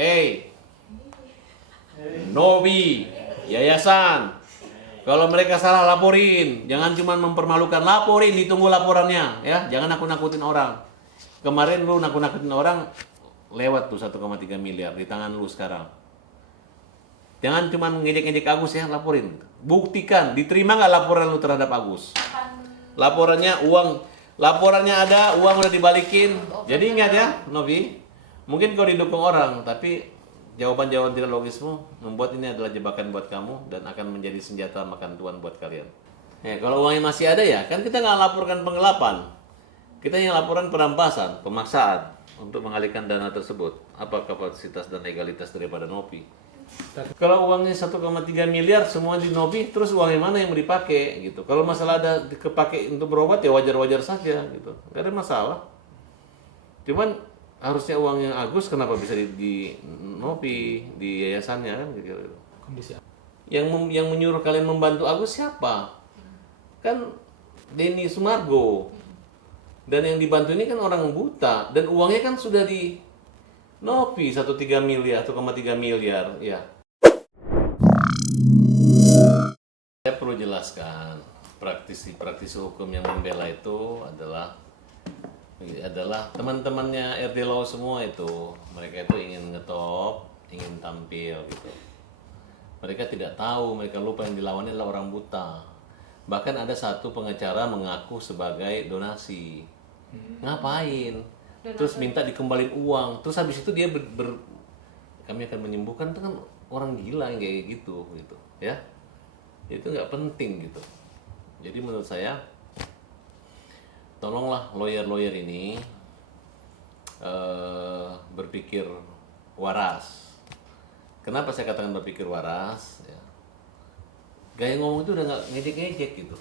Hey, Nobi, yayasan. Kalau mereka salah laporin, jangan cuma mempermalukan, laporin, ditunggu laporannya ya. Jangan nakut-nakutin orang. Kemarin lu nakut-nakutin orang, lewat tuh 1,3 miliar di tangan lu sekarang. Jangan cuma ngejek-ngejek Agus ya, laporin. Buktikan, diterima nggak laporan lu terhadap Agus? Laporannya laporannya ada, uang udah dibalikin. Jadi ingat ya, Novi, mungkin kau didukung orang, tapi jawaban-jawaban tidak logismu membuat ini adalah jebakan buat kamu dan akan menjadi senjata makan tuan buat kalian. Ya, kalau uangnya masih ada ya, kan kita nggak laporkan penggelapan. Kita yang laporan perampasan, pemaksaan untuk mengalihkan dana tersebut. Apa kapasitas dan legalitas daripada Novi? Kalau uangnya 1,3 miliar semua di Novi, terus uangnya mana yang mau dipakai gitu. Kalau masalah ada kepake untuk berobat ya wajar-wajar saja gitu. Gak ada masalah. Cuman harusnya uang yang Agus kenapa bisa di Novi, di yayasannya kan gitu. Kondisi Yang menyuruh kalian membantu Agus siapa? Kan Denny Sumargo. Dan yang dibantu ini kan orang buta dan uangnya kan sudah di Novi 1,3 miliar, 1,3 miliar, ya. Saya perlu jelaskan, praktisi hukum yang membela itu adalah teman-temannya RD Law semua itu. Mereka itu ingin ngetop, ingin tampil gitu. Mereka tidak tahu, mereka lupa yang dilawannya adalah orang buta. Bahkan ada satu pengacara mengaku sebagai donasi. Ngapain? Terus minta dikembalin uang. Terus habis itu dia kami akan menyembuhkan, itu kan orang gila yang kayak gitu ya. Itu nggak penting gitu. Jadi menurut saya tolonglah lawyer ini berpikir waras. Kenapa saya katakan berpikir waras ya? Gaya ngomong itu udah nggak ngejek-ngejek gitu.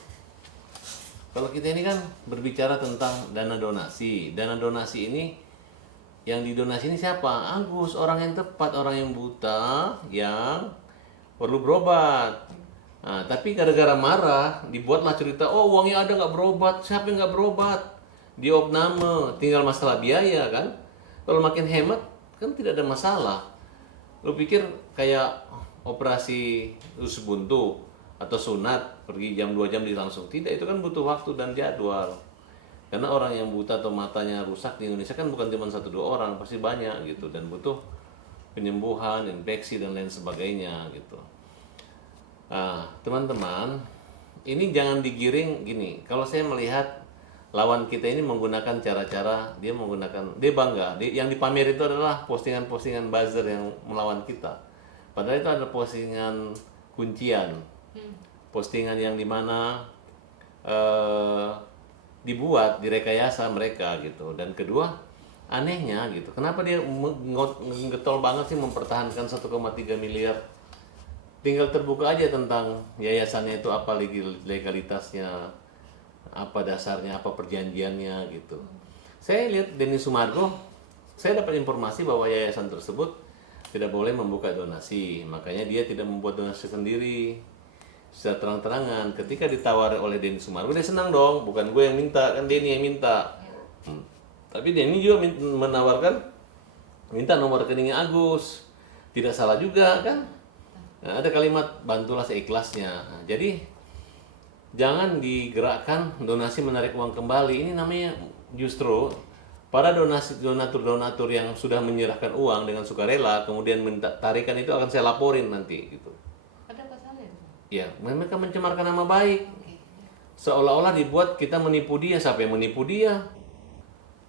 Kalau kita ini kan berbicara tentang dana donasi. Dana donasi ini, yang didonasi ini siapa? Agus, orang yang tepat, orang yang buta, yang perlu berobat. Nah, tapi gara-gara marah, dibuatlah cerita, oh uangnya ada nggak berobat, siapa yang nggak berobat? Di opname, tinggal masalah biaya kan? Kalau makin hemat, kan tidak ada masalah. Lu pikir kayak operasi usus buntu atau sunat pergi jam 2 jam langsung, tidak, itu kan butuh waktu dan jadwal karena orang yang buta atau matanya rusak di Indonesia kan bukan cuma 1-2 orang, pasti banyak gitu dan butuh penyembuhan, infeksi dan lain sebagainya gitu. Nah teman-teman, ini jangan digiring gini. Kalau saya melihat lawan kita ini menggunakan cara-cara, dia bangga, yang dipamer itu adalah postingan-postingan buzzer yang melawan kita, padahal itu ada postingan kuncian, postingan yang dimana dibuat direkayasa mereka gitu. Dan kedua, anehnya gitu, kenapa dia getol banget sih mempertahankan 1,3 miliar? Tinggal terbuka aja tentang yayasannya itu, apa legalitasnya, apa dasarnya, apa perjanjiannya gitu. Saya lihat Denny Sumargo, saya dapat informasi bahwa yayasan tersebut tidak boleh membuka donasi, makanya dia tidak membuat donasi sendiri secara terang-terangan. Ketika ditawari oleh Denny Sumargo, dia senang dong, bukan gue yang minta, kan Denny yang minta. Tapi Denny juga menawarkan, minta nomor rekeningnya Agus, tidak salah juga kan. Nah, ada kalimat bantulah seikhlasnya. Nah, jadi jangan digerakkan donasi menarik uang kembali. Ini namanya justru para donatur yang sudah menyerahkan uang dengan sukarela kemudian minta tarikan, itu akan saya laporin nanti gitu. Ada pasalnya? Ya, mereka mencemarkan nama baik. Seolah-olah dibuat kita menipu dia. Siapa yang menipu dia?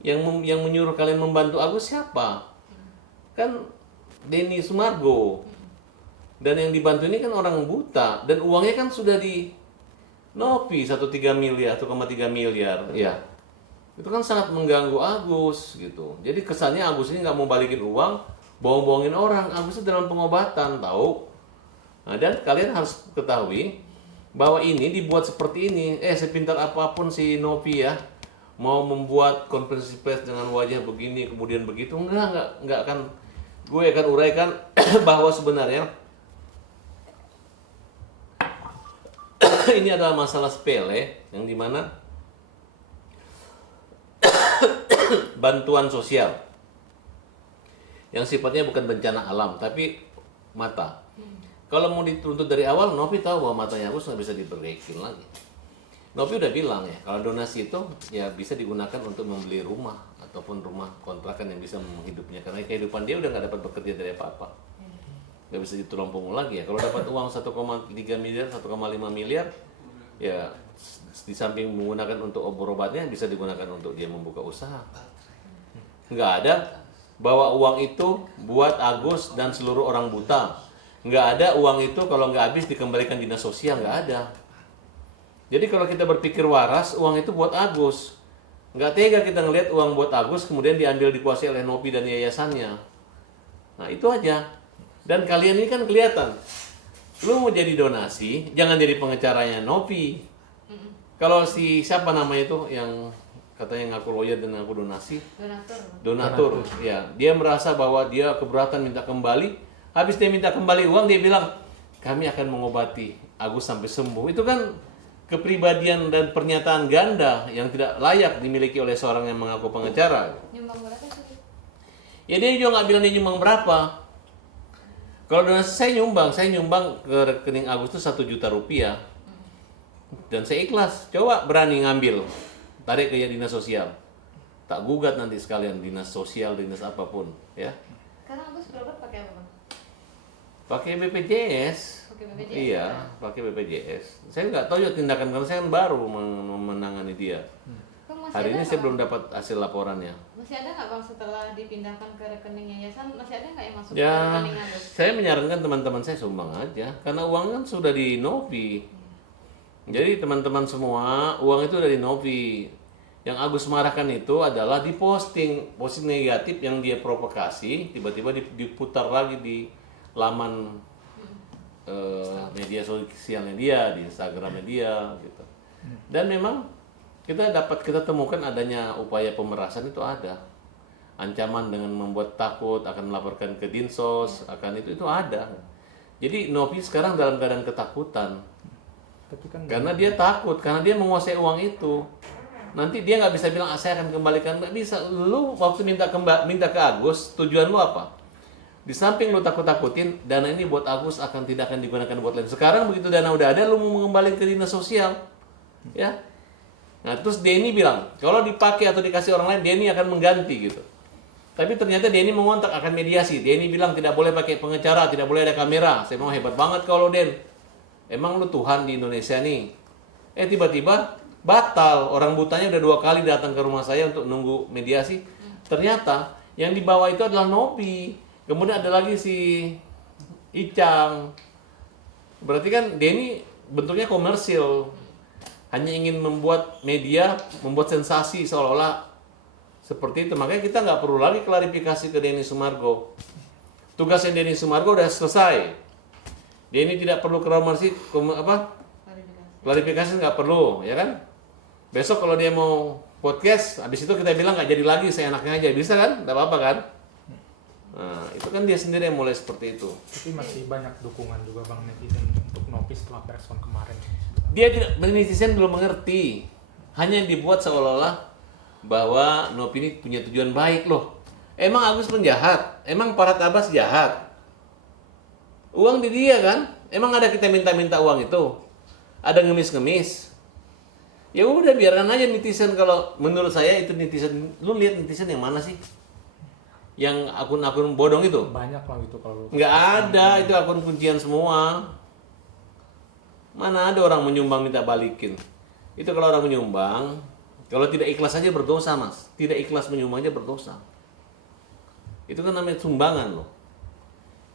Yang menyuruh kalian membantu Agus siapa? Kan Denny Sumargo. Dan yang dibantu ini kan orang buta dan uangnya kan sudah di Novi 1,3 miliar, 1,3 miliar. Ya. Itu kan sangat mengganggu Agus gitu. Jadi kesannya Agus ini nggak mau balikin uang, bohong-bohongin orang. Agus itu dalam pengobatan, tahu? Nah, dan kalian harus ketahui bahwa ini dibuat seperti ini. Sepintar apapun si Novi ya, mau membuat konferensi pers dengan wajah begini kemudian begitu, enggak akan. Gue akan uraikan bahwa sebenarnya ini adalah masalah sepele yang dimana bantuan sosial yang sifatnya bukan bencana alam, tapi mata. Kalau mau dituntut dari awal, Nopi tahu bahwa matanya Agus nggak bisa diperbaikin lagi. Nopi udah bilang ya, kalau donasi itu ya bisa digunakan untuk membeli rumah ataupun rumah kontrakan yang bisa menghidupnya, karena kehidupan dia udah nggak dapat bekerja dari apa-apa, nggak bisa ditulang punggung lagi ya. Kalau dapat uang 1,3 miliar, 1,5 miliar, ya di samping menggunakan untuk obat-obatnya bisa digunakan untuk dia membuka usaha. Nggak ada bawa uang itu buat Agus dan seluruh orang buta. Nggak ada uang itu kalau nggak habis dikembalikan dinas sosial, nggak ada. Jadi kalau kita berpikir waras, uang itu buat Agus. Nggak tega kita ngelihat uang buat Agus kemudian diambil dikuasai oleh Nopi dan yayasannya. Nah itu aja. Dan kalian ini kan kelihatan, lu mau jadi donasi, jangan jadi pengecaranya Nopi. Kalau si siapa namanya itu yang katanya ngaku lawyer dan ngaku donasi? Donatur. Ya, dia merasa bahwa dia keberatan minta kembali. Habis dia minta kembali uang, dia bilang kami akan mengobati Agus sampai sembuh. Itu kan kepribadian dan pernyataan ganda yang tidak layak dimiliki oleh seorang yang mengaku pengacara. Nyumbang berapa sih? Ya dia juga nggak bilang dia nyumbang berapa. Kalau donasi saya nyumbang ke rekening Agus itu 1 juta rupiah. Dan saya ikhlas, coba berani ngambil, tarik ke dinas sosial. Tak gugat nanti sekalian dinas sosial, dinas apapun, ya. Karena Agus berobat pakai apa, Bang? Pakai BPJS. Pakai BPJS. Iya, pakai BPJS. Saya nggak tahu ya tindakan karena saya kan baru menangani dia. Bang, masih Hari ada ini nggak, saya Bang? belum dapat hasil laporannya. Masih ada nggak, Bang, setelah dipindahkan ke rekening yayasan, masih ada nggak yang masuk ke Ya, rekening Agus? saya menyarankan teman-teman saya sumbang aja, karena uang kan sudah di Novi. Jadi teman-teman semua, uang itu dari Novi. Yang Agus marahkan itu adalah posting negatif yang dia provokasi, tiba-tiba diputar lagi di laman media sosialnya dia, di Instagramnya dia, gitu. Dan memang kita temukan adanya upaya pemerasan itu ada. Ancaman dengan membuat takut akan melaporkan ke Dinsos, akan itu ada. Jadi Novi sekarang dalam keadaan ketakutan. Tapi kan Karena dia takut, karena dia menguasai uang itu. Nanti dia nggak bisa bilang saya akan kembalikan, nggak bisa. Lu waktu minta ke Agus, tujuan lu apa? Di samping lu takut-takutin, dana ini buat Agus tidak akan digunakan buat lain. Sekarang begitu dana udah ada, lu mau mengembalikan ke dinas sosial, ya. Nah terus Denny bilang, kalau dipakai atau dikasih orang lain, Denny akan mengganti gitu. Tapi ternyata Denny mengontak akan mediasi. Denny bilang tidak boleh pakai pengacara, tidak boleh ada kamera. Saya mau hebat banget kalau Den. Emang lu Tuhan di Indonesia nih. Tiba-tiba batal. Orang butanya udah 2 kali datang ke rumah saya untuk nunggu mediasi. Ternyata yang dibawa itu adalah Nopi. Kemudian ada lagi si Icang. Berarti kan Denny bentuknya komersil. Hanya ingin membuat media, membuat sensasi seolah-olah seperti itu. Makanya kita nggak perlu lagi klarifikasi ke Denny Sumargo. Tugasnya Denny Sumargo udah selesai. Denny tidak perlu klarifikasi nggak perlu, ya kan? Besok kalau dia mau podcast, habis itu kita bilang nggak jadi lagi, seenaknya aja, bisa kan? Nggak apa-apa kan? Nah, itu kan dia sendiri yang mulai seperti itu. tapi masih banyak dukungan juga Bang netizen untuk Nopi setelah respon kemarin. Dia tidak, netizen belum mengerti. Hanya dibuat seolah-olah bahwa Nopi ini punya tujuan baik loh. Emang Agus penjahat? Emang Farhad Abbas jahat? Uang di dia kan? Emang ada kita minta-minta uang itu? Ada ngemis-ngemis? Ya udah biarkan aja netizen. Kalau menurut saya itu netizen, lu lihat netizen yang mana sih? Yang akun-akun bodong itu? Banyak lah itu kalau Nggak ada, itu akun kuncian semua. Mana ada orang menyumbang minta balikin? Itu kalau orang menyumbang, kalau tidak ikhlas aja berdosa, Mas. Tidak ikhlas menyumbang aja berdosa. Itu kan namanya sumbangan loh.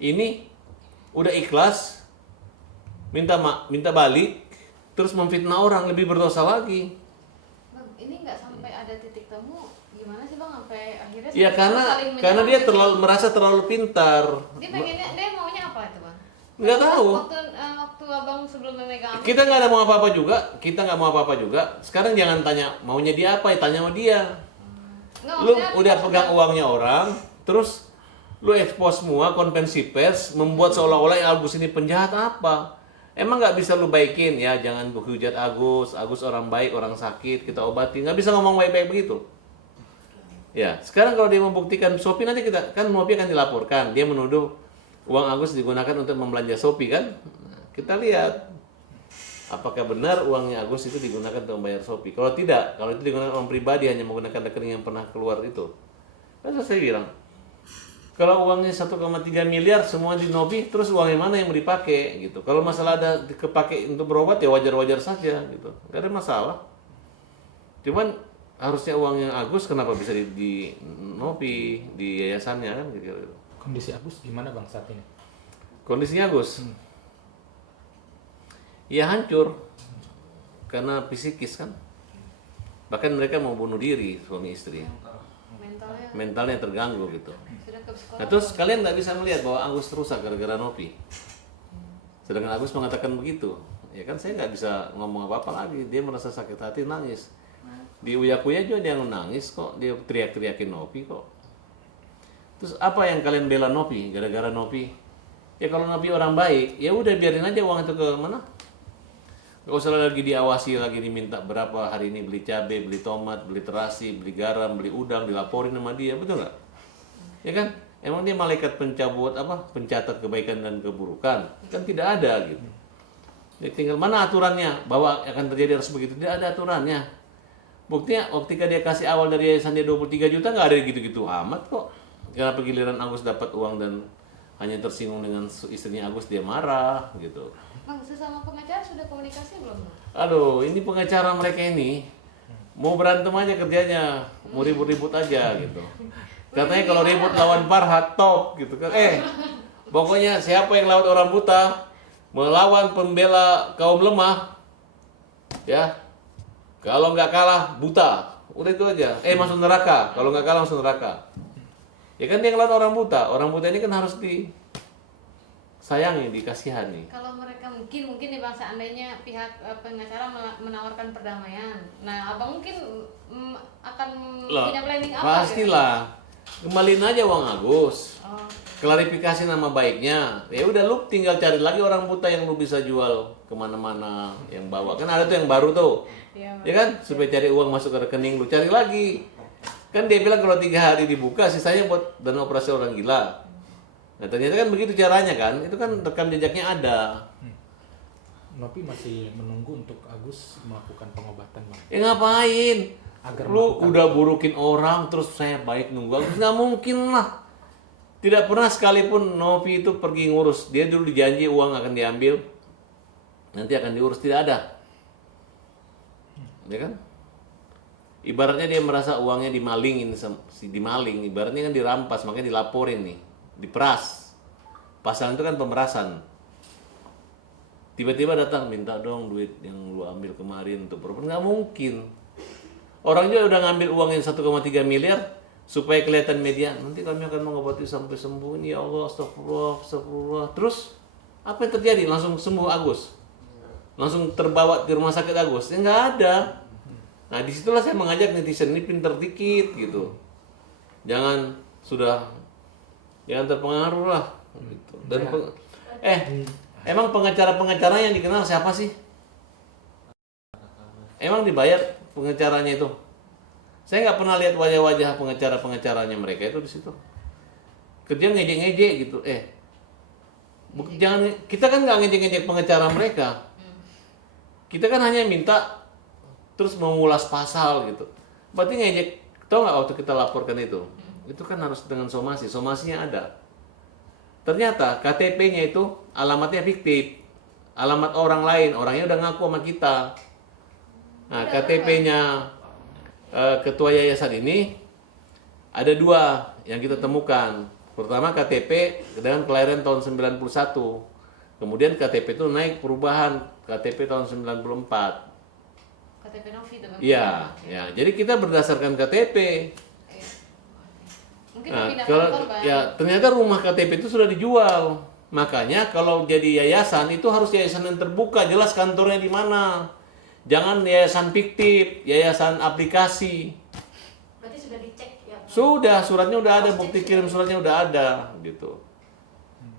Ini udah ikhlas minta balik, terus memfitnah orang, lebih berdosa lagi. Bang, ini nggak sampai ada titik temu, gimana sih, Bang, sampai akhirnya Ya saling karena menyerang dia gitu? merasa terlalu pintar. Dia maunya apa itu, Bang? Nggak tahu. Waktu abang sebelum memegang Kita nggak ada mau apa-apa juga. Sekarang jangan tanya maunya dia apa, ya tanya sama dia. Nggak, Lu maksudnya udah pegang uangnya orang, terus lu expose semua konvensi pers, membuat seolah-olah Agus ini penjahat apa? Emang nggak bisa lu baikin ya? Jangan hujat Agus orang baik, orang sakit, kita obati. Nggak bisa ngomong baik-baik begitu. Ya, sekarang kalau dia membuktikan Shopee nanti kita kan Shopee akan dilaporkan. Dia menuduh uang Agus digunakan untuk membelanja Shopee kan? Nah, kita lihat apakah benar uangnya Agus itu digunakan untuk membayar Shopee. Kalau tidak, kalau itu digunakan orang pribadi hanya menggunakan rekening yang pernah keluar itu. Kan saya bilang, kalau uangnya 1,3 miliar semua di Nobi, terus uangnya mana yang mau dipakai gitu. Kalau masalah ada kepake untuk berobat ya wajar-wajar saja gitu. Gak ada masalah. Cuman harusnya uangnya Agus kenapa bisa di Nobi, di yayasannya kan gitu. Kondisi Agus gimana bang saat ini? Kondisinya Agus ya hancur karena psikis kan. Bahkan mereka mau bunuh diri suami istri. Mentalnya terganggu gitu. Sudah ke psikolog. Nah terus kalian nggak bisa melihat bahwa Agus rusak gara-gara Novi. Sedangkan Agus mengatakan begitu. Ya kan saya nggak bisa ngomong apa-apa lagi. Dia merasa sakit hati, nangis. Di Uya-Kuya juga dia nangis kok. Dia teriak-teriakin Novi kok. Terus apa yang kalian bela Novi gara-gara Novi? Ya kalau Novi orang baik, ya udah biarin aja uang itu ke mana? Gak usah lagi diawasi, lagi diminta berapa hari ini beli cabai, beli tomat, beli terasi, beli garam, beli udang, dilaporin sama dia, betul nggak? Ya kan? Emang dia malaikat pencabut apa? Pencatat kebaikan dan keburukan? Kan tidak ada gitu. Ya, tinggal mana aturannya bahwa akan terjadi harus begitu? Tidak ada aturannya. Buktinya ketika dia kasih awal dari yayasan dia 23 juta nggak ada gitu-gitu amat kok. Kenapa giliran Agus dapat uang dan hanya tersinggung dengan istrinya Agus dia marah gitu. Bang, sesama pengacara sudah komunikasi belum? Aduh, ini pengacara mereka ini mau berantem aja kerjanya, mau ribut-ribut aja gitu. Katanya kalau ribut lawan Farhat top gitu kan. Pokoknya siapa yang lawan orang buta, melawan pembela kaum lemah, ya. Kalau nggak kalah buta, udah itu aja. Masuk neraka. Kalau nggak kalah masuk neraka. Ya kan dia yang lawan orang buta. Orang buta ini kan harus disayangi, dikasihani. Kalau mereka mungkin nih bang, seandainya pihak pengacara menawarkan perdamaian, nah abang mungkin akan punya planning apa? Pastilah, kembaliin aja uang Agus, Oh. klarifikasi nama baiknya. Ya udah lu tinggal cari lagi orang buta yang lu bisa jual kemana-mana, yang bawa. Kan ada tuh yang baru tuh, Iya, ya kan? Supaya cari uang masuk ke rekening lu, cari lagi. Kan dia bilang kalau 3 hari dibuka, sisanya buat dana operasi orang gila. Nah ternyata kan begitu caranya kan, itu kan rekam jejaknya ada. Nopi masih menunggu untuk Agus melakukan pengobatan bang. Ya ngapain? Agar Lu udah burukin orang terus saya baik nunggu Agus, nggak mungkin lah. Tidak pernah sekalipun Novi itu pergi ngurus. Dia dulu dijanji uang akan diambil, nanti akan diurus, tidak ada. Ya kan? Ibaratnya dia merasa uangnya dimalingin, dimaling. Ibaratnya kan dirampas, makanya dilaporin nih, diperas. Pasal itu kan pemerasan. Tiba-tiba datang minta dong duit yang lu ambil kemarin untuk berobat, nggak mungkin. Orang juga udah ngambil uang yang 1,3 miliar supaya kelihatan media. Nanti kami akan mengobati sampai sembuh. Ya Allah, astagfirullah, astagfirullah. Terus apa yang terjadi? Langsung sembuh Agus. Langsung terbawa di rumah sakit Agus. Ya nggak ada. Nah disitulah saya mengajak netizen ini pinter dikit gitu. Jangan terpengaruh lah. Gitu. Dan emang pengacara-pengacara yang dikenal siapa sih? Emang dibayar pengacaranya itu? Saya nggak pernah lihat wajah-wajah pengacara-pengacaranya mereka itu di situ. Kerja ngejek-ngejek gitu. Jangan, kita kan nggak ngejek-ngejek pengacara mereka. Kita kan hanya minta terus mengulas pasal gitu. Berarti ngejek. Tahu nggak waktu kita laporkan itu? Itu kan harus dengan somasi. Somasinya ada. Ternyata KTP-nya itu alamatnya fiktif. Alamat orang lain. Orangnya udah ngaku sama kita. Nah, KTP-nya ketua yayasan ini ada 2 yang kita temukan. Pertama KTP dengan kelahiran tahun 91. Kemudian KTP itu naik perubahan KTP tahun 94. KTP Novi itu bang? Iya, ya. Jadi kita berdasarkan KTP. Mungkin Nah, pindah kalau kantor bang? ya ternyata rumah KTP itu sudah dijual. Makanya kalau jadi yayasan itu harus yayasan yang terbuka, jelas kantornya di mana. Jangan yayasan fiktif, yayasan aplikasi. Berarti sudah dicek ya? Sudah, suratnya udah ada, bukti kirim suratnya udah ada gitu.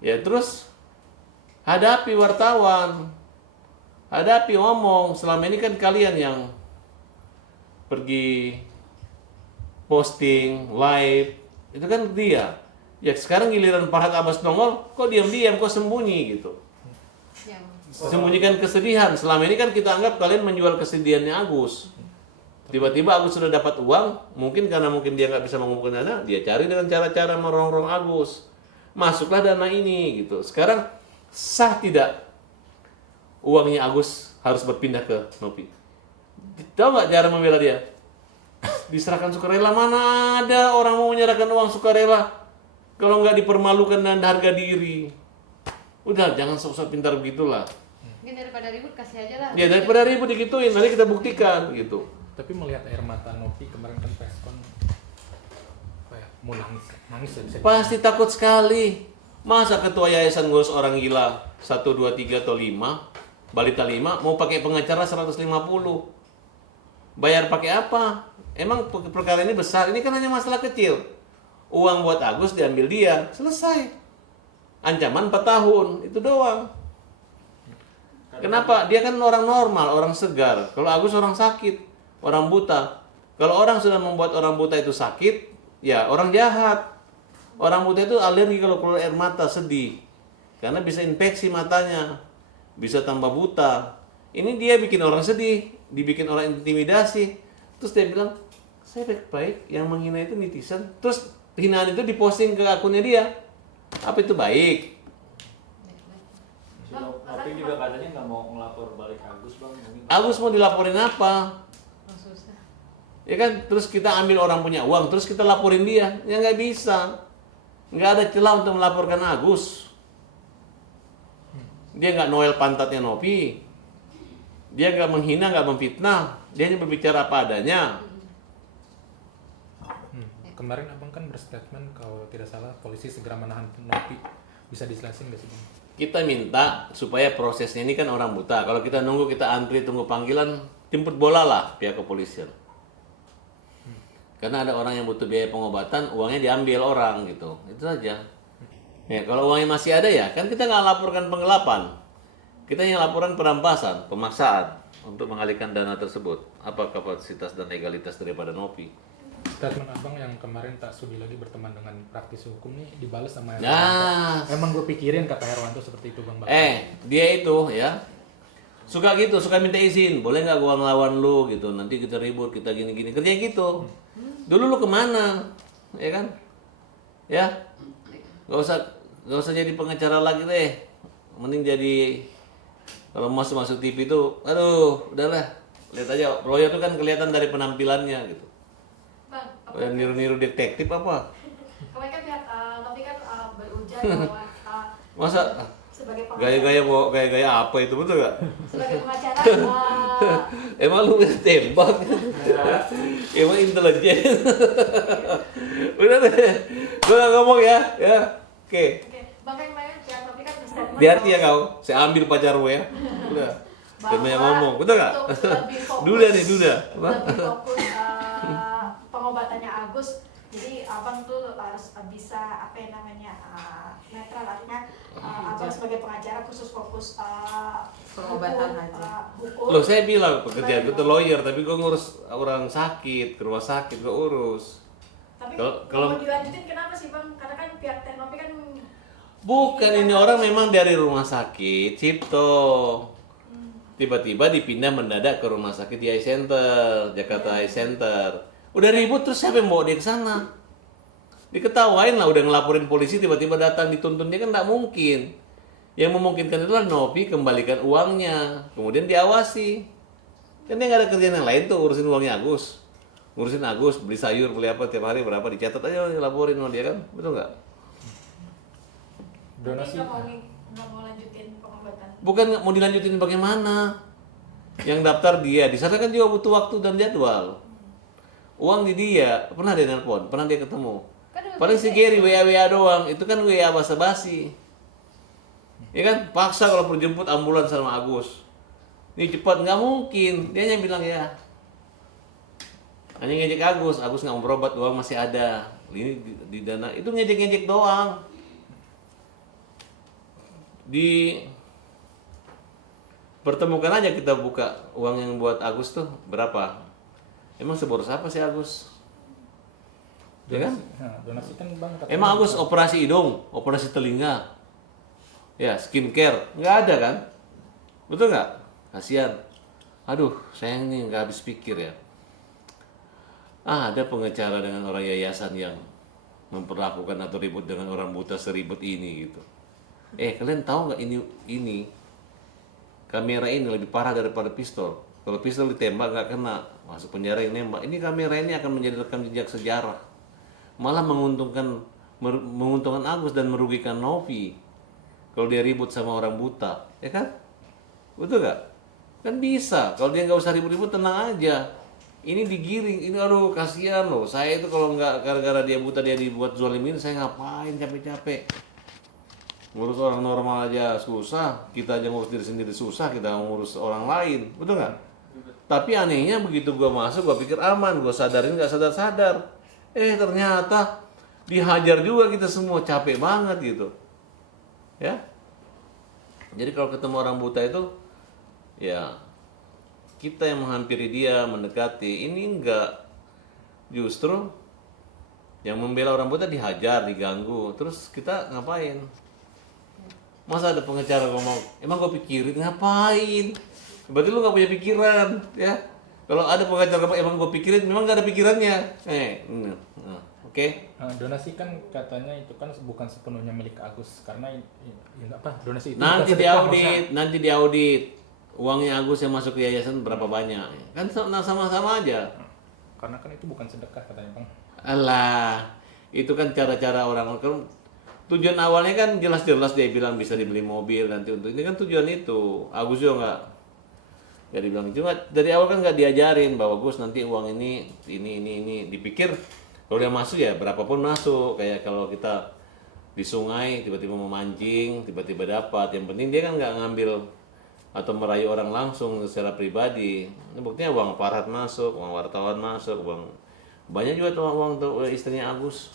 Ya terus hadapi wartawan. Hadapi ngomong, selama ini kan kalian yang pergi posting, live, itu kan dia. Ya sekarang giliran Farhad Abbas nongol, kok diam-diam, kok sembunyi gitu. Ya, Sembunyikan kesedihan. Selama ini kan kita anggap kalian menjual kesedihannya Agus. Tiba-tiba Agus sudah dapat uang, mungkin karena dia nggak bisa mengumpulkan dana, dia cari dengan cara-cara merongrong Agus. Masuklah dana ini gitu. Sekarang sah tidak uangnya Agus harus berpindah ke Nopi? Tahu nggak cara membela dia? Diserahkan sukarela, mana ada orang mau menyerahkan uang sukarela kalau nggak dipermalukan dan harga diri. Udah, jangan sok-sok pintar begitulah. mungkin daripada ribut kasih aja lah. Ya daripada ribut digituin, nanti kita buktikan gitu. Tapi melihat air mata Nopi kemarin kan preskon, apa ya, mau nangis ya bisa. Pasti takut sekali. Masa ketua yayasan ngurus orang gila 1, 2, 3 atau 5, balita 5 mau pakai pengacara 150. Bayar pakai apa? Emang perkara ini besar, ini kan hanya masalah kecil. Uang buat Agus diambil dia, selesai. Ancaman 4 tahun, itu doang. Kenapa? Dia kan orang normal, orang segar. Kalau Agus orang sakit, orang buta. Kalau orang sudah membuat orang buta itu sakit, ya orang jahat. Orang buta itu alergi kalau keluar air mata, sedih. Karena bisa infeksi matanya, bisa tambah buta. Ini dia bikin orang sedih, dibikin orang intimidasi. Terus dia bilang, saya baik-baik, yang menghina itu netizen. Terus hinaan itu diposting ke akunnya dia. Apa itu baik? Tapi juga katanya nggak mau ngelapor balik Agus bang. Agus mau dilaporin apa? Oh, susah. Ya kan, terus kita ambil orang punya uang, terus kita laporin dia. Ya nggak bisa. Nggak ada celah untuk melaporkan Agus. Dia nggak noel pantatnya Nopi. Dia nggak menghina, nggak memfitnah. Dia hanya berbicara apa adanya. Kemarin abang kan berstatement kalau tidak salah polisi segera menahan Nopi, bisa dijelasin nggak sih bang? Kita minta supaya prosesnya ini kan orang buta. Kalau kita nunggu, kita antri tunggu panggilan, jemput bola lah pihak kepolisian. Karena ada orang yang butuh biaya pengobatan, uangnya diambil orang gitu. Itu saja. Ya, kalau uangnya masih ada ya, kan kita nggak laporkan penggelapan. Kita yang laporan perampasan, pemaksaan untuk mengalihkan dana tersebut. Apa kapasitas dan legalitas daripada Nopi? Statement abang yang kemarin tak sudi lagi berteman dengan praktisi hukum nih dibalas sama Herwanto. Nah, Emang gue pikirin kata Herwanto seperti itu bang. dia itu ya suka gitu, suka minta izin. Boleh nggak gua ngelawan lu gitu? Nanti kita ribut, kita gini-gini. Kerja gitu. Dulu lu kemana? Ya kan? Ya, nggak usah jadi pengacara lagi deh. Mending jadi kalau masuk TV itu, aduh, udahlah. Lihat aja, lawyer itu kan kelihatan dari penampilannya gitu. Bang, Kayak niru-niru detektif apa? kemarin kan pihak Nopi kan berujar bahwa Masa sebagai gaya-gaya apa itu, betul gak? sebagai pengacara Emang lu bisa tembak? Emang intelijen? Udah deh, gue gak ngomong ya, Oke. Oke, Bang kan kemarin pihak Nopi kan berstatement Hati-hati ya kau, saya ambil pacarmu ya. Udah, jangan banyak ngomong, betul gak? untuk lebih fokus, Duda nih, duda. Apa? lebih fokus pengobatannya Agus. Jadi abang tuh harus bisa apa yang namanya netral, artinya abang sebagai pengacara khusus fokus Pengobatan hukum, aja. hukum. Loh, saya bilang pekerjaan gue tuh lawyer, tapi gue ngurus orang sakit, ke rumah sakit gue urus. Tapi kalau- mau dilanjutin kenapa sih bang? Karena kan pihak Nopi kan Bukan, ini orang memang dari rumah sakit Cipto. Tiba-tiba dipindah mendadak ke rumah sakit di Eye Center, Jakarta Eye Center. Udah ribut, terus siapa yang bawa dia ke sana? Diketawain lah, udah ngelaporin polisi, tiba-tiba datang dituntun, dia kan nggak mungkin. Yang memungkinkan itulah Nopi kembalikan uangnya, kemudian diawasi. Kan dia nggak ada kerjaan yang lain tuh, urusin uangnya Agus. Ngurusin Agus, beli sayur, beli apa tiap hari, berapa, dicatat aja, laporin sama dia kan, betul nggak? Donasi. nggak mau lanjutin pengobatan. Bukan nggak mau dilanjutin bagaimana? Yang daftar dia, di sana kan juga butuh waktu dan jadwal. Uang di dia, pernah dia nelpon, pernah dia ketemu. Paling si Gary WA doang, itu kan WA basa-basi. Ya kan, paksa kalau perlu jemput ambulans sama Agus. Ini cepat, nggak mungkin. Dia hanya bilang ya. Hanya ngejek Agus nggak mau berobat, uang masih ada. Ini di dana, itu ngejek-ngejek doang. Pertemukan aja kita buka uang yang buat Agus tuh berapa? Emang seboros apa sih Agus? Ya kan? Donasi kan bang. Emang Agus operasi hidung, operasi telinga, ya skincare, nggak ada kan? Betul nggak? Kasihan. Aduh, sayang nih nggak habis pikir ya. Ada pengacara dengan orang yayasan yang memperlakukan atau ribut dengan orang buta seribet ini gitu. Kalian tahu nggak ini kamera ini lebih parah daripada pistol. Kalau pistol ditembak nggak kena, masuk penjara yang nembak. Ini kamera ini akan menjadi rekam jejak sejarah. Malah menguntungkan Agus dan merugikan Novi. Kalau dia ribut sama orang buta, ya kan? Betul nggak? Kan bisa. Kalau dia nggak usah ribut-ribut, tenang aja. Ini digiring, ini aduh kasihan loh. Saya itu kalau nggak gara-gara dia buta dia dibuat zolimin, saya ngapain capek-capek? Ngurus orang normal aja susah, kita aja ngurus diri sendiri susah, kita ngurus orang lain, betul nggak? Tapi anehnya begitu gua masuk, gua pikir aman, gua sadarin nggak sadar-sadar. Ternyata dihajar juga kita semua, capek banget gitu. Ya. Jadi kalau ketemu orang buta itu, ya kita yang menghampiri dia, mendekati, ini enggak, justru yang membela orang buta dihajar, diganggu, terus kita ngapain? Masa ada pengacara ngomong, emang gue pikirin ngapain? Berarti lu nggak punya pikiran, ya? Kalau ada pengacara ngomong, emang gue pikirin, memang nggak ada pikirannya. Oke? Donasi kan katanya itu kan bukan sepenuhnya milik Agus karena donasi itu Nanti bukan sedekah, nanti diaudit. Uangnya Agus yang masuk ke yayasan berapa banyak? Kan sama-sama aja. Karena kan itu bukan sedekah katanya bang. Alah, itu kan cara-cara orang. Tujuan awalnya kan jelas-jelas dia bilang bisa dibeli mobil nanti untuk ini kan tujuan itu. Agus juga nggak dibilang cuma dari awal kan nggak diajarin bahwa Gus nanti uang ini dipikir kalau dia masuk ya berapapun masuk, kayak kalau kita di sungai tiba-tiba memancing tiba-tiba dapat, yang penting dia kan nggak ngambil atau merayu orang langsung secara pribadi. Ini buktinya uang aparat masuk, uang wartawan masuk, uang banyak juga tuh uang tuh istrinya Agus.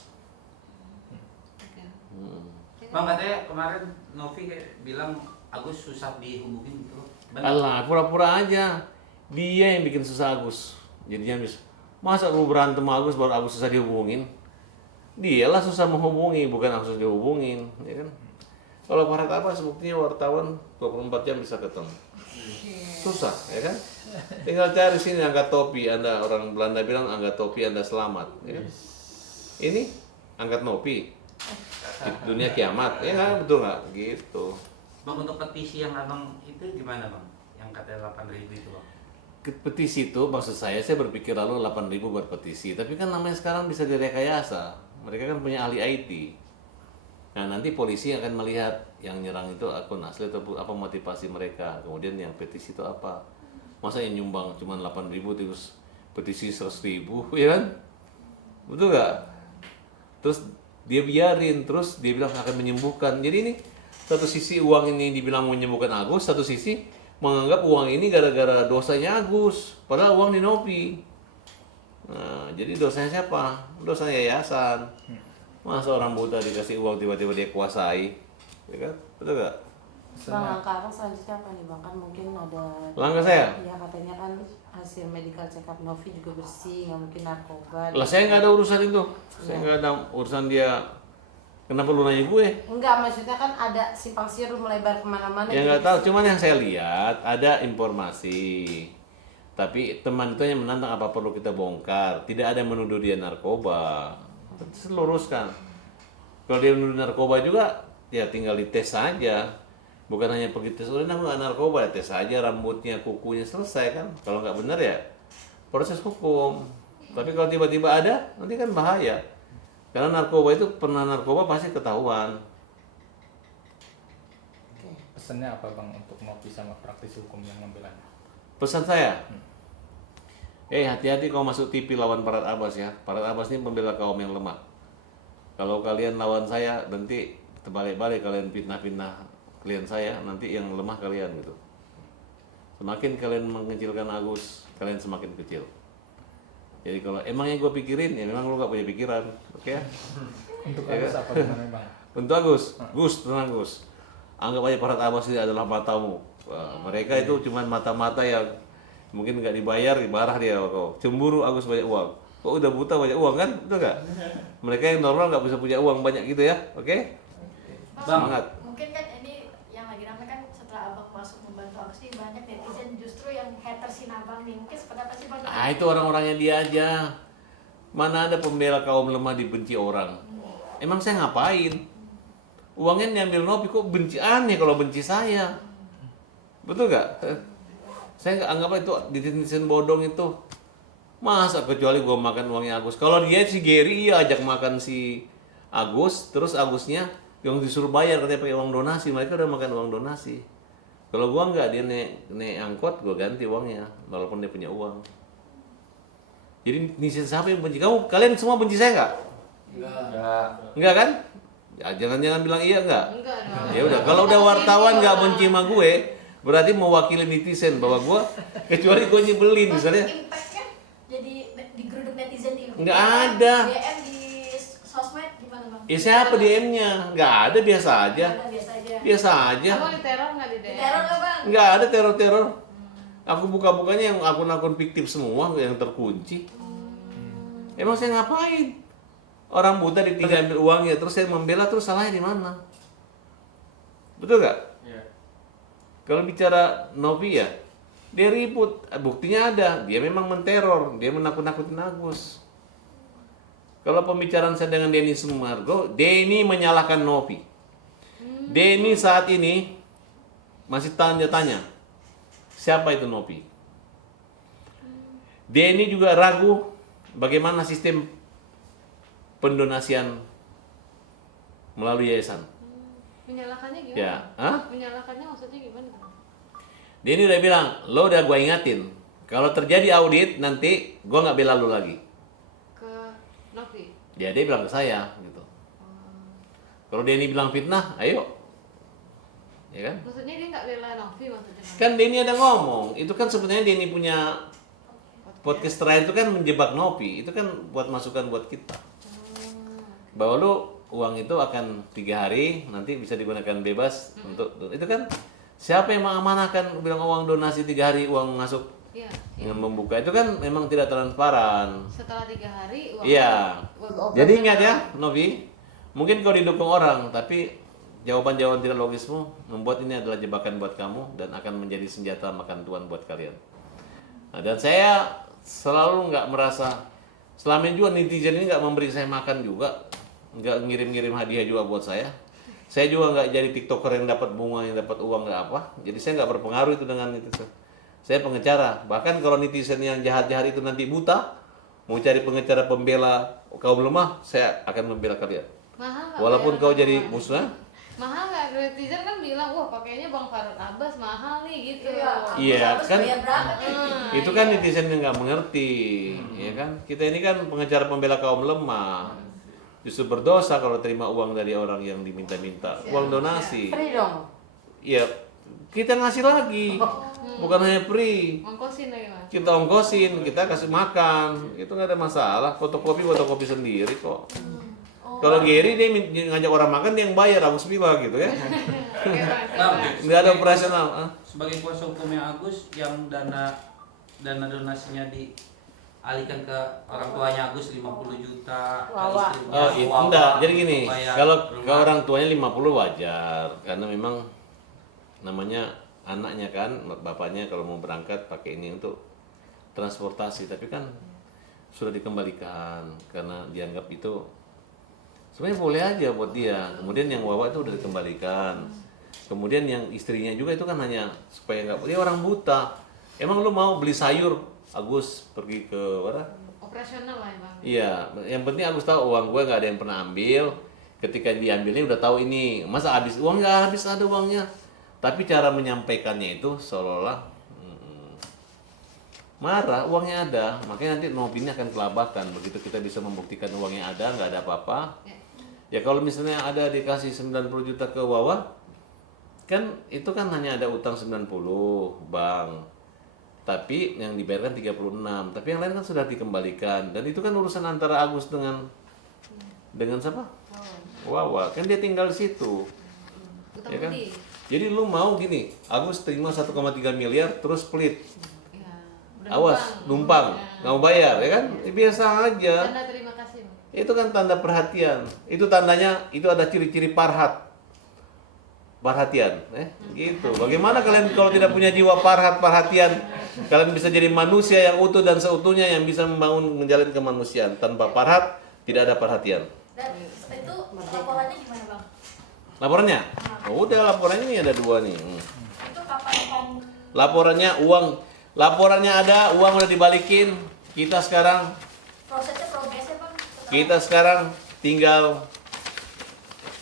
Bang, katanya kemarin Novi bilang Agus susah dihubungin gitu. Alah, pura-pura aja. Dia yang bikin susah Agus. Jadinya masa lu berantem sama Agus baru Agus susah dihubungin? Dialah susah menghubungi, bukan Agus susah dihubungin, ya kan? Kalau aparat apa sebuktinya wartawan 24 jam bisa ketemu. Susah, ya kan? Tinggal cari sini angkat topi, Anda orang Belanda bilang angkat topi Anda selamat, ya kan? Ini angkat topi. Dunia kiamat, ya kan? Betul nggak? Gitu. Bang, untuk petisi yang abang itu gimana bang? Yang katanya 8.000 itu bang? Petisi itu maksud saya berpikir lalu 8.000 buat petisi, tapi kan namanya sekarang bisa direkayasa. Mereka kan punya ahli IT. Nah nanti polisi akan melihat yang nyerang itu akun asli atau apa motivasi mereka. Kemudian yang petisi itu apa? Masa yang nyumbang cuma 8.000 terus petisi 100.000, ya kan? Betul nggak? Terus dia biarin, terus dia bilang akan menyembuhkan. Jadi ini satu sisi uang ini dibilang menyembuhkan Agus, satu sisi menganggap uang ini gara-gara dosanya Agus, padahal uang di Novi. Nah, jadi dosanya siapa? Dosanya yayasan. Masa orang buta dikasih uang tiba-tiba dia kuasai, ya kan? Betul gak? Bang, langkah abang selanjutnya apa nih bang? Kan mungkin ada Langkah saya? Ya katanya kan hasil medical check up Novi juga bersih, nggak mungkin narkoba. Lah saya nggak ada urusan itu. Saya nggak ada urusan dia. Kenapa lu nanya gue? Enggak, maksudnya kan ada simpang siur melebar kemana-mana. Ya nggak tahu, cuman yang saya lihat ada informasi. Tapi teman itu yang menantang apa perlu kita bongkar. Tidak ada yang menuduh dia narkoba. Luruskan. Kalau dia menuduh narkoba juga, ya tinggal dites saja. Bukan hanya pergi tes, udah nggak narkoba, ya tes saja rambutnya, kukunya, selesai kan. Kalau nggak benar ya proses hukum. Tapi kalau tiba-tiba ada, nanti kan bahaya. Karena narkoba itu pernah narkoba pasti ketahuan. Pesannya apa bang untuk Novi sama praktisi hukum yang membelanya? Pesan saya, hati-hati kalau masuk TV lawan Parat Abbas ya. Parat Abbas ini membela kaum yang lemah. Kalau kalian lawan saya, nanti terbalik-balik kalian fitnah-fitnah klien saya, nanti yang lemah kalian gitu. Semakin kalian mengecilkan Agus, kalian semakin kecil. Jadi kalau emang yang gue pikirin, ya memang lu gak punya pikiran, oke ya? Untuk Ya Agus kan? apa gimana bang? Untuk Agus, Gus, tenang Gus. Anggap aja Parat Abbas ini adalah matamu. Wah, mereka itu cuma mata-mata yang mungkin nggak dibayar, marah dia kok. Cemburu Agus banyak uang. kok udah buta banyak uang kan, betul nggak? Mereka yang normal nggak bisa punya uang banyak gitu ya, oke? Bang. Semangat. Mungkin kan ini yang lagi ramai kan setelah abang masuk membantu aksi banyak netizen justru yang hatersin abang nih. Mungkin seperti apa sih bang? Ah itu orang-orangnya dia aja. Mana ada pembela kaum lemah dibenci orang? Emang saya ngapain? Uangnya diambil Novi kok benci, aneh kalau benci saya. Betul nggak? Saya nggak anggap itu netizen bodong itu. Masa kecuali gua makan uangnya Agus. Kalau dia si Gary iya ajak makan si Agus, terus Agusnya yang disuruh bayar katanya pakai uang donasi, mereka udah makan uang donasi. Kalau gua enggak, dia naik angkot, gua ganti uangnya walaupun dia punya uang. Jadi netizen siapa yang benci kamu? Kalian semua benci saya enggak? Enggak. Enggak kan? Ya, jangan bilang iya enggak. Enggak dong. Ya udah, kalau udah wartawan nggak benci sama gue, berarti mewakili netizen bahwa gue kecuali gue nyebelin Bang, misalnya. impactnya jadi digeruduk netizen di Nggak ada. DM di sosmed gimana bang? Ya siapa DM-nya? Nggak ada, biasa aja. Ada, biasa aja. Biasa aja. Kamu diteror nggak di DM? Teror nggak bang? Nggak ada teror-teror. Aku buka-bukanya yang akun-akun fiktif semua yang terkunci. Emang saya ngapain? Orang buta ditinggal ambil uangnya, terus saya membela, terus salahnya di mana? Betul nggak? Iya. Kalau bicara Novi ya, dia ribut, buktinya ada, dia memang menteror, dia menakut-nakutin Agus. Kalau pembicaraan saya dengan Denny Sumargo, Denny menyalahkan Novi. Denny saat ini masih tanya-tanya, siapa itu Novi? Denny juga ragu bagaimana sistem pendonasian melalui yayasan. Menyalahkannya gimana? Ya, hah? Menyalahkannya maksudnya gimana? Dia ini udah bilang, lo udah gue ingatin, kalau terjadi audit nanti gue nggak bela lo lagi. Ke Novi. Dia bilang ke saya gitu. Kalau dia ini bilang fitnah, ayo, ya kan? Maksudnya dia nggak bela Novi maksudnya? Bang? Kan Denny ada ngomong, itu kan sebenarnya Denny punya podcast terakhir itu kan menjebak Novi, itu kan buat masukan buat kita. Bahwa lu uang itu akan 3 hari nanti bisa digunakan bebas untuk itu kan siapa yang mengamanahkan bilang uang donasi 3 hari uang masuk Iya. dengan membuka itu kan memang tidak transparan. Setelah 3 hari uang. Iya. uang- Jadi ingat ya, Novi, mungkin kau didukung orang, tapi jawaban-jawaban tidak logismu membuat ini adalah jebakan buat kamu dan akan menjadi senjata makan tuan buat kalian. Nah, dan saya selalu nggak merasa, selama ini juga netizen ini nggak memberi saya makan juga, nggak ngirim-ngirim hadiah juga buat saya. Saya juga nggak jadi tiktoker yang dapat bunga, yang dapat uang nggak apa. Jadi saya nggak berpengaruh itu dengan netizen. Saya pengecara. Bahkan kalau netizen yang jahat-jahat itu nanti buta, mau cari pengecara pembela kaum lemah, saya akan membela kalian. Mahal nggak Walaupun bayar kau Bang jadi Farhan? musuh, Mahal nggak? Netizen kan bilang, wah pakainya Bang Farhan Abbas mahal nih gitu. Iya, Harus kan bayar berapa nih? itu kan netizen yang nggak mengerti, ya kan? Kita ini kan pengecara pembela kaum lemah. Justru berdosa kalau terima uang dari orang yang diminta-minta, uang donasi. Free dong. Iya, kita ngasih lagi, bukan hanya free. Ongkosin lagi mas. Kita ongkosin, kita kasih makan, itu nggak ada masalah. Fotokopi sendiri kok. Kalau Gary dia ngajak orang makan dia yang bayar, Agus bilang gitu ya. Oke, Bang. Bang, Nggak ada operasional. Ah. sebagai kuasa hukumnya Agus yang dana donasinya dialihkan ke orang tuanya Agus 50 juta ke Wawa. istrinya. Oh, itu Wawa, enggak. Jadi gini, supaya kalau rumah- ke orang tuanya 50 wajar karena memang namanya anaknya kan, bapaknya kalau mau berangkat pakai ini untuk transportasi, tapi kan sudah dikembalikan karena dianggap itu sebenarnya boleh aja buat dia. Kemudian yang Wawa itu udah dikembalikan. Kemudian yang istrinya juga itu kan hanya supaya nggak, dia orang buta. Emang lu mau beli sayur, Agus pergi ke mana? Operasional lah ya bang. Iya, yang penting Agus tahu uang gue nggak ada yang pernah ambil. Ketika diambilnya udah tahu ini, masa habis uang nggak habis, ada uangnya. Tapi cara menyampaikannya itu seolah-olah marah, uangnya ada, makanya nanti Novi ini akan kelabakan. Begitu kita bisa membuktikan uangnya ada, nggak ada apa-apa. Ya kalau misalnya ada dikasih 90 juta ke Wawa, kan itu kan hanya ada utang 90 bang. Tapi yang dibayarkan 36, tapi yang lain kan sudah dikembalikan. Dan itu kan urusan antara Agus dengan siapa? Wawa, kan dia tinggal di situ. Utang Ya kan? budi. Jadi lu mau gini, Agus terima 1,3 miliar terus split. Ya, udah Awas, numpang. Ya. nggak mau bayar ya kan? Biasa aja. Tanda terima kasih, Bang. Itu kan tanda perhatian. Itu tandanya, itu ada ciri-ciri perhatian, gitu. Bagaimana kalian kalau tidak punya jiwa perhatian, kalian bisa jadi manusia yang utuh dan seutuhnya yang bisa membangun menjalin kemanusiaan. Tanpa parhat tidak ada perhatian. Dan itu laporannya gimana bang? Laporannya? Oh, udah laporannya ini ada 2 nih. Itu kapan Laporannya laporannya ada, uang udah dibalikin. Kita sekarang progresnya bang? tinggal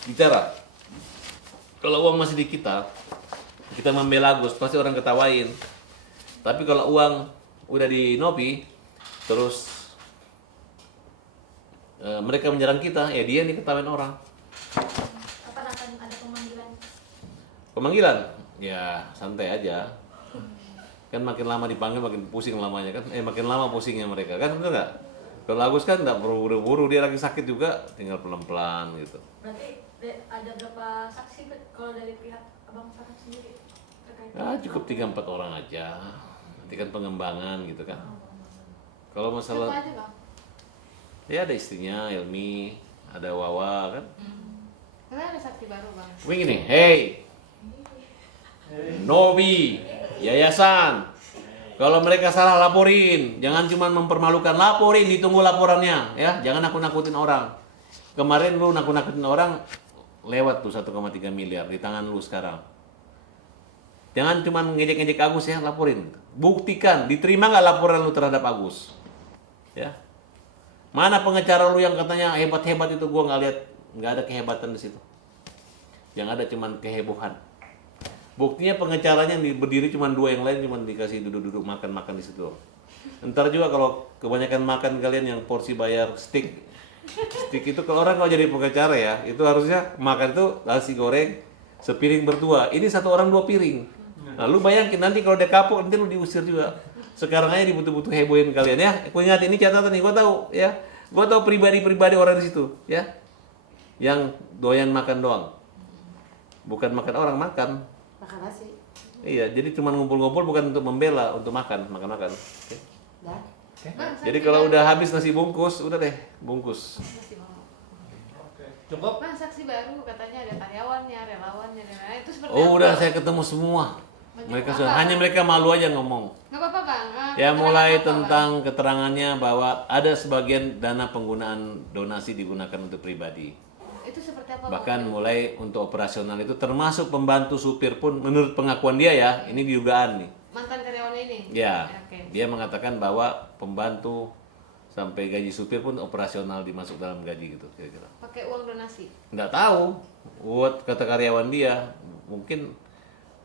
bicara. Kalau uang masih di kita membela Agus, pasti orang ketawain. Tapi kalau uang udah di Nopi, terus mereka menyerang kita, ya dia nih ketawain orang. Kapan akan ada pemanggilan? Pemanggilan? Ya santai aja. Kan makin lama dipanggil makin pusing lamanya kan. Makin lama pusingnya mereka kan, betul nggak? Kalau Agus kan nggak perlu buru-buru, dia lagi sakit juga, tinggal pelan-pelan gitu. Berarti ada berapa saksi kalau dari pihak abang Farhan sendiri terkait? Ya cukup 3-4 orang aja. Nanti kan pengembangan gitu kan. Kalau masalah Siapa aja, Bang? ya ada istrinya Ilmi, ada Wawa kan. Karena ada saksi baru, Bang. Begini, hey, Nobi, yayasan, kalau mereka salah laporin, jangan cuma mempermalukan, laporin, ditunggu laporannya, ya, jangan nakut-nakutin orang. Kemarin lu nakut-nakutin orang, lewat tuh 1,3 miliar di tangan lu sekarang. Jangan cuma ngejek-ngejek Agus ya, laporin. Buktikan, diterima nggak laporan lu terhadap Agus, ya. Mana pengacara lu yang katanya hebat-hebat itu, gua nggak lihat, nggak ada kehebatan di situ. Yang ada cuma kehebohan. Buktinya pengacaranya berdiri cuma 2, yang lain cuma dikasih duduk-duduk makan-makan di situ. Ntar juga kalau kebanyakan makan kalian yang porsi bayar steak itu kalau orang kalau jadi pengacara ya, itu harusnya makan tuh nasi goreng sepiring berdua. Ini 1 orang 2 piring. Nah, lu bayangin nanti kalau dia kapok nanti lu diusir juga. Sekarang aja dibutuh-butuh hebohin kalian ya. Aku ingat ini catatan nih, gua tahu ya. Gua tahu pribadi-pribadi orang di situ ya. Yang doyan makan doang. Bukan makan orang, makan. Makan nasi. Iya, jadi cuma ngumpul-ngumpul bukan untuk membela, untuk makan. Oke. Dah. Bang, Jadi kalau udah habis nasi bungkus, udah deh, bungkus. saksi mau. Cukup. Bang, saksi baru katanya ada karyawannya, relawannya, dan lain-lain. Itu seperti Oh, apa, udah Bang? saya ketemu semua. Mereka sudah, Apa? hanya mereka malu aja ngomong. Nggak apa-apa, Bang. Ya Keterangan mulai apa, tentang keterangannya bahwa ada sebagian dana penggunaan donasi digunakan untuk pribadi. Bang? Itu seperti apa, Bang? Bahkan mulai untuk operasional itu termasuk pembantu supir pun menurut pengakuan dia ya, ini dugaan nih. Mantan karyawannya ini? Ya, Oke. dia mengatakan bahwa pembantu sampai gaji supir pun operasional dimasuk dalam gaji gitu kira-kira. Pakai uang donasi? Nggak tahu, buat kata karyawan dia, mungkin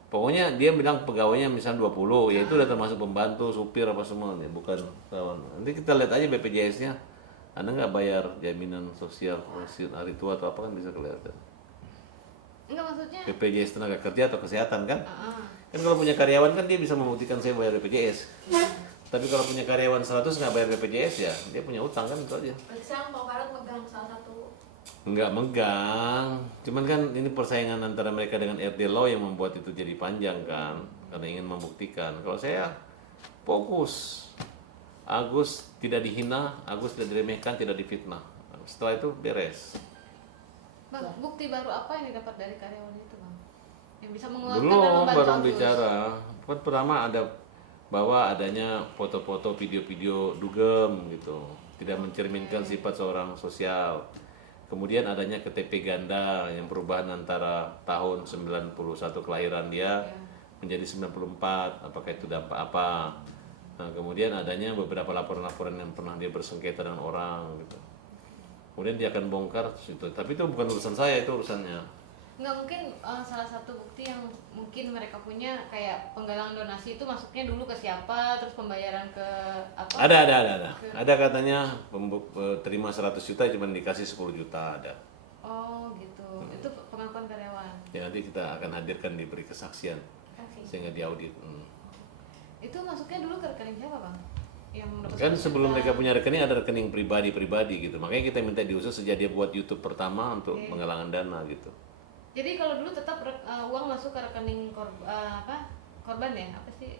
pokoknya dia bilang pegawainya misalnya 20, ya itu udah termasuk pembantu, supir apa semuanya, bukan kawan. Nanti kita lihat aja BPJS-nya, Anda nggak bayar jaminan sosial hari tua atau apa kan bisa kelihatan. Enggak, maksudnya? BPJS tenaga kerja atau kesehatan kan? Ah, Kan kalau punya karyawan kan dia bisa membuktikan saya bayar BPJS. Tapi kalau punya karyawan 100 nggak bayar BPJS ya, dia punya utang kan, itu aja. Berarti sekarang Bang Farhan megang salah satu. Nggak megang, cuman kan ini persaingan antara mereka dengan RD Law yang membuat itu jadi panjang kan, karena ingin membuktikan. Kalau saya fokus, Agus tidak dihina, Agus tidak diremehkan, tidak difitnah. Setelah itu beres. Bang, bukti baru apa yang didapat dari karyawan itu, Bang? Yang bisa menguatkan dan Belum, membantu baru Agus? bicara. Kan pertama ada bahwa adanya foto-foto, video-video dugem gitu, tidak mencerminkan sifat seorang sosial. Kemudian adanya KTP ganda yang perubahan antara tahun 91 kelahiran dia menjadi 94, apakah itu dampak apa? Nah, kemudian adanya beberapa laporan-laporan yang pernah dia bersengketa dengan orang gitu. Kemudian dia akan bongkar itu, tapi itu bukan urusan saya, itu urusannya. Nggak, mungkin salah satu bukti yang mungkin mereka punya kayak penggalangan donasi itu masuknya dulu ke siapa, terus pembayaran ke apa? Ada. Ada katanya terima 100 juta cuma dikasih 10 juta ada. Oh gitu, itu pengakuan karyawan. Ya nanti kita akan hadirkan diberi kesaksian Oke. sehingga diaudit. Itu masuknya dulu ke rekening siapa, Bang? Yang dapat Kan 10 sebelum juta. mereka punya rekening ada rekening pribadi gitu. Makanya kita minta diusut sejak dia buat YouTube pertama untuk penggalangan dana gitu. Jadi kalau dulu tetap uang masuk ke rekening korban ya? Apa sih?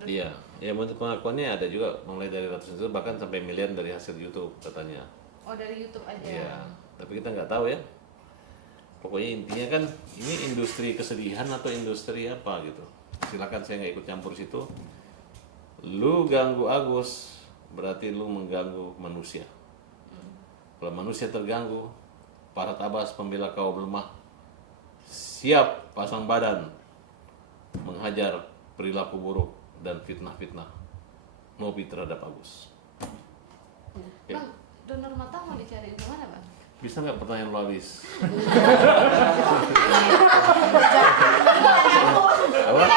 Iya, ya menurut pengakuannya ada juga mulai dari ratusan juta bahkan sampai miliar dari hasil YouTube katanya. Oh, dari YouTube aja. Iya, tapi kita nggak tahu ya. Pokoknya intinya kan ini industri kesedihan atau industri apa gitu. Silakan, saya nggak ikut campur situ. Lu ganggu Agus, berarti lu mengganggu manusia. Kalau manusia terganggu, para tabas pembela kaum lemah siap pasang badan menghajar perilaku buruk dan fitnah-fitnah Nopi terhadap Agus. Ya. Bang, donor mata mau dicari di mana, Bang? Bisa nggak pertanyaan lo habis? Apa? Mata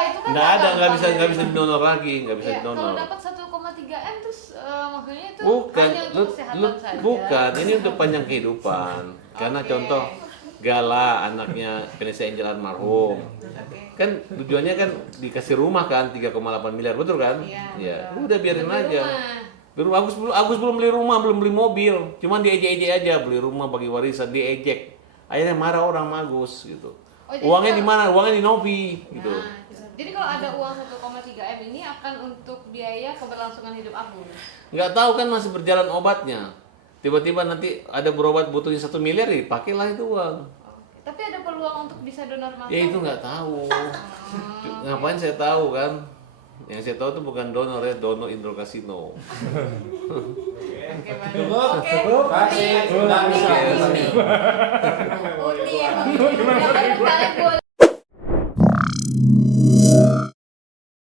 itu kan Nggak ada, nggak gampang. bisa didonor lagi, nggak bisa Iya, didonor. kalau dapat 1,3 M terus maksudnya itu Bukan, hanya untuk kesehatan saja. bukan. Ini untuk panjang kehidupan. Karena Oke. contoh Gala, anaknya Vanessa Angel almarhum, Oke. kan tujuannya kan dikasih rumah kan 3,8 miliar, betul kan? Iya, Ya, betul. udah biarin Beli aja. rumah. Belum Agus belum beli rumah, belum beli mobil, cuman diejek-ejek aja beli rumah bagi warisan, diejek. Akhirnya marah orang sama Agus gitu. Oh, jadi Uangnya kalau- di mana? Uangnya di Novi gitu. Nah, jadi kalau ada uang 1,3 M ini akan untuk biaya keberlangsungan hidup Agus. Nggak tahu kan masih berjalan obatnya. Tiba-tiba nanti ada berobat butuhnya 1 miliar, dipakailah itu uang. Oke. Tapi ada peluang untuk bisa donor mata? Ya itu nggak tahu. Ngapain saya tahu kan? Yang saya tahu itu bukan donor ya, donor Indro Kasino. Oke, Bang. Oke. Kasih, nggak bisa. Uni emang. Yang paling boleh